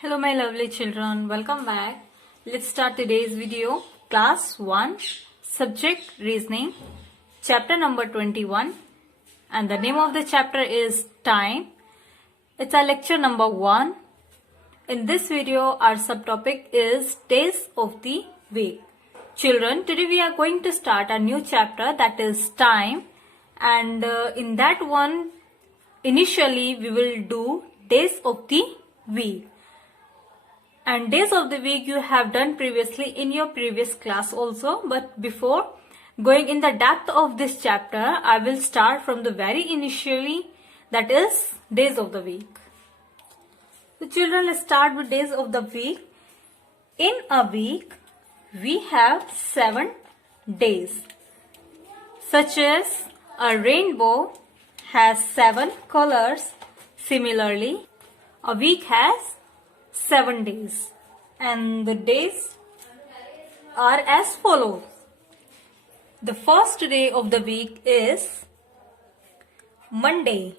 Hello my lovely children, welcome back. Let's start today's video. Class 1, Subject Reasoning, Chapter number 21, and the name of the chapter is Time. It's our lecture number 1. In this video, our subtopic is Days of the Week. Children, today we are going to start a new chapter, that is Time, and in that one, initially we will do Days of the Week. And days of the week you have done previously in your previous class also. But before going in the depth of this chapter, I will start from the very initially, that is days of the week. So children, let's start with days of the week. In a week, we have 7 days. Such as a rainbow has 7 colors. Similarly, a week has 7 days, and the days are as follows. The first day of the week is Monday,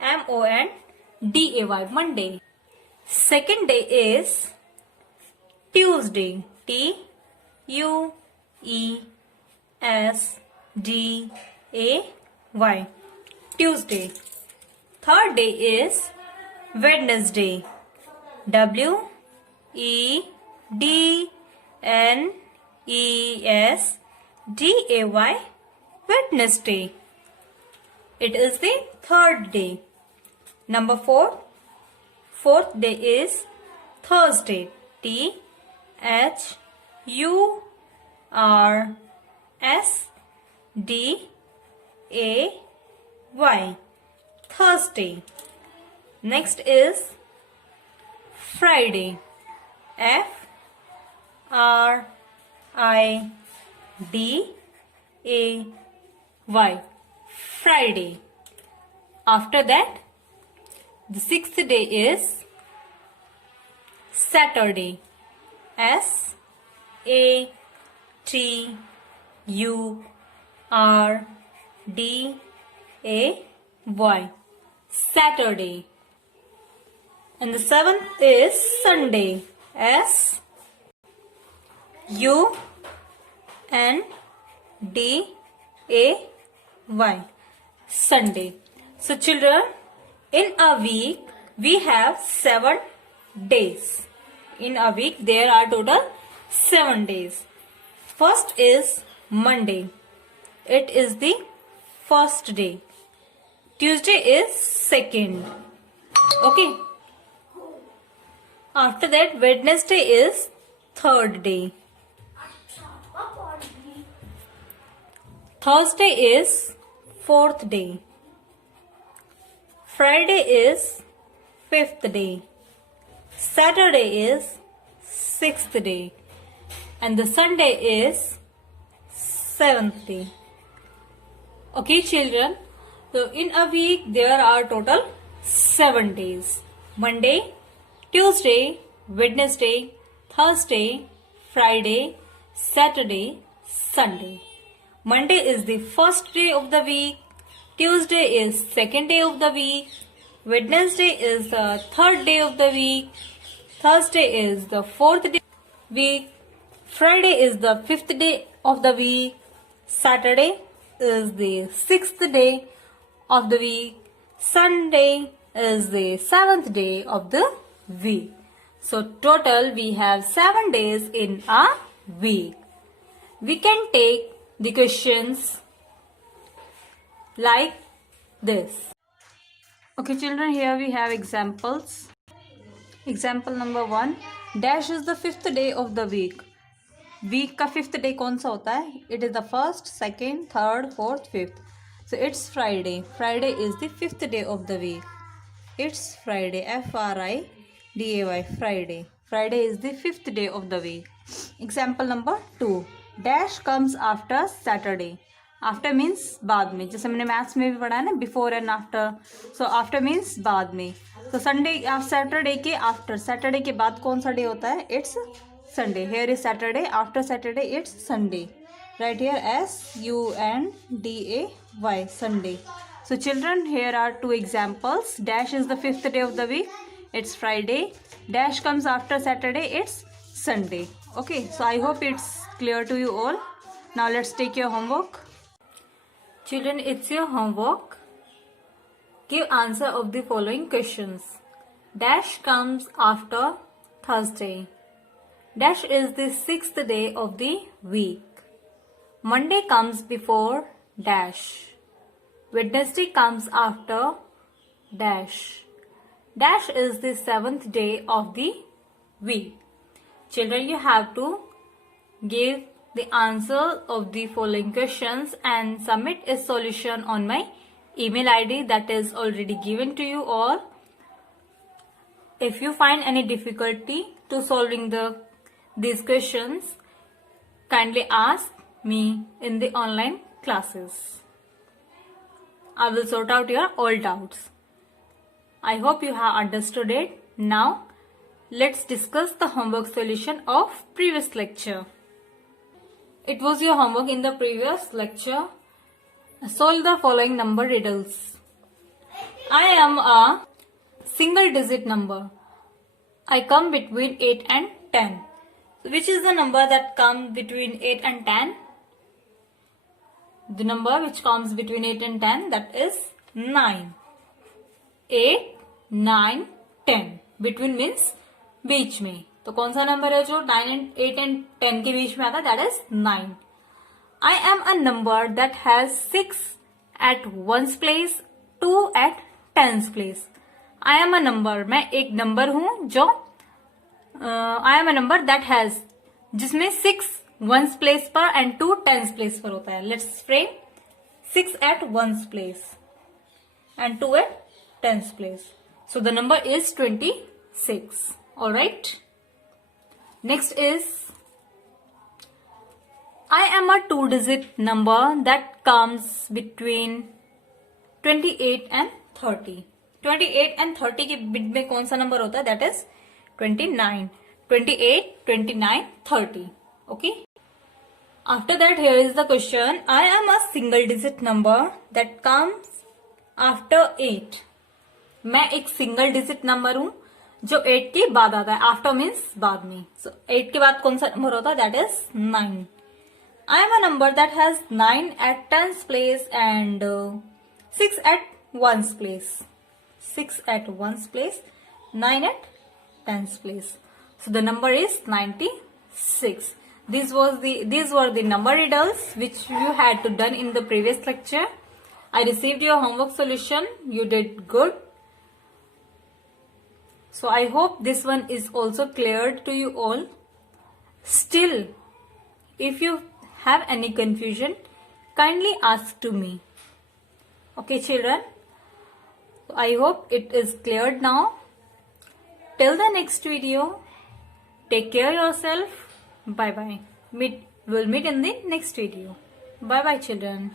M-O-N-D-A-Y, Monday. Second day is Tuesday, T-U-E-S-D-A-Y, Tuesday. Third day is Wednesday, W-E-D-N-E-S-D-A-Y, Wednesday. It is the third day. Number 4, fourth day is Thursday, T-H-U-R-S-D-A-Y, Thursday. Next is Friday, F-R-I-D-A-Y, Friday. After that, the sixth day is Saturday, S-A-T-U-R-D-A-Y, Saturday. And the seventh is Sunday, S-U-N-D-A-Y, Sunday. So children, in a week we have 7 days. In a week there are total 7 days. First is Monday. It is the first day. Tuesday is second. Okay. After that, Wednesday is third day. Thursday is fourth day. Friday is fifth day. Saturday is sixth day. And the Sunday is seventh day. Okay, children. So in a week there are total 7 days. Monday, Tuesday, Wednesday, Thursday, Friday, Saturday, Sunday. Monday is the first day of the week. Tuesday is second day of the week. Wednesday is the third day of the week. Thursday is the fourth day of the week. Friday is the fifth day of the week. Saturday is the sixth day of the week. Sunday is the seventh day of the week. So total we have 7 days in a week. We can take the questions like this. Okay children, here we have examples. Example number 1. Dash is the 5th day of the week. Week का 5th day कौन सा होता है? It is the first, second, third, fourth, fifth. So it's Friday. Friday is the 5th day of the week. It's Friday, F-R-I-D-A-Y, Friday. Friday is the 5th day of the week. Example number 2. Dash comes after Saturday. After means बाद में, जैसे मैंने maths में भी पढ़ा है ना, before and after. So after means बाद में. So Sunday, Saturday के after. Saturday के बाद कौन सा day होता है? It's Sunday. Here is Saturday. After Saturday, it's Sunday. Right here, S-U-N-D-A-Y, Sunday. So children, here are two examples. Dash is the 5th day of the week. It's Friday. Dash comes after Saturday. It's Sunday. Okay, so I hope it's clear to you all. Now let's take your homework. Children, it's your homework. Give answer of the following questions. Dash comes after Thursday. Dash is the 6th day of the week. Monday comes before dash. Wednesday comes after dash. Dash is the 7th day of the week. Children, you have to give the answer of the following questions and submit a solution on my email ID that is already given to you all. If you find any difficulty to solving these questions, kindly ask me in the online classes. I will sort out your all doubts. I hope you have understood it. Now, let's discuss the homework solution of previous lecture. It was your homework in the previous lecture. Solve the following number riddles. I am a single digit number. I come between 8 and 10. Which is the number that comes between 8 and 10? The number which comes between 8 and 10, that is 9. 8, 9, 10. Between means बीच में. तो कौन सा number है जो 9 and 8 and 10 के बीच में आता है? That is 9. I am a number that has 6 at 1's place, 2 at 10's place. I am a number. मैं एक नंबर हूं जो I am a number that has, जिसमें 6 1's place पर and 2 10's place पर होता है. Let's frame 6 at 1's place and 2 at 10's place. So the number is 26. Alright. Next is, I am a 2-digit number that comes between 28 and 30. 28 and 30 के बीच में कौन सा number होता है? That is 29. 28, 29, 30. Okay. After that, here is the question. I am a single digit number that comes after 8. मैं एक single digit number हूं जो 8 के बाद आता है. आफ्टर मीन्स बाद में. So 8 के बाद कौन सा नंबर होता है? That is 9. I am a number that has 9 at 10's place and 6 at 1's place. 6 at 1's place, 9 at 10's place. So the number is 96. These were the number riddles which you had to done in the previous lecture. I received your homework solution. You did good. So I hope this one is also cleared to you all. Still, if you have any confusion, kindly ask to me. Okay, children. I hope it is cleared now. Till the next video, take care yourself. Bye bye. We'll meet in the next video. Bye bye, children.